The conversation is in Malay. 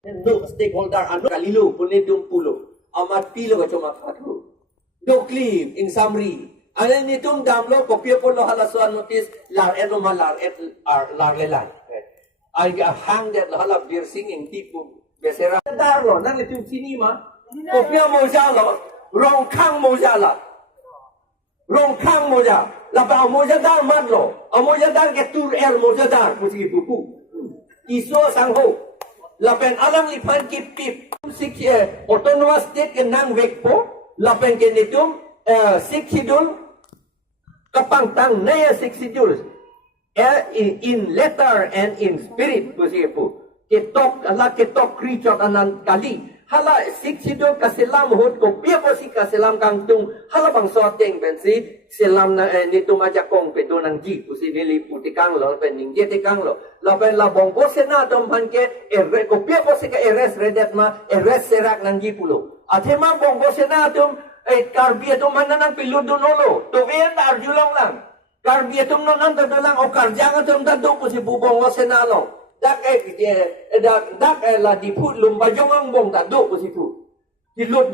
No stakeholder ano kalilu punit yung pulo. Amat pilo ka cuma patu. Do clean in summary. Ano nitong damlo kopya po lo halasuan notice lar eno malar et lar lelan. Ay hang that hala bir singing tipo besera darlo nang itong sinima kopya mo jalo rong kang mo jala. Rong kang mo ja. Lapa mo jadar madlo. Mo jadar ke tur mo jadar pusi buku. Iso sangho. Lapen alang lipan kipip sikye autonomous state ke nang wekpo lapen ke nitum sikidul kapangtang naya sikidul in letter and in spirit pusipu ketok ala ketok krichot anan kali hala sikidul kasilam hot ko pia posi kasilam kangtung hala bang soteng bensi silam na nitum aja kong pedonang ji pusi nili putikang lo pen ningje tikang lo lapen labong ko senadom hanke erre ko pia posi ka eres redet ma eres serak nang ji pulo athema bong ko senadom karbia to mananang piludunolo to ven arjulong lang karbia to nonan dalang o karjangan to dado pusi bubong ko senalo dak dak la diput lumbajong ang bong dado pusi pu dilud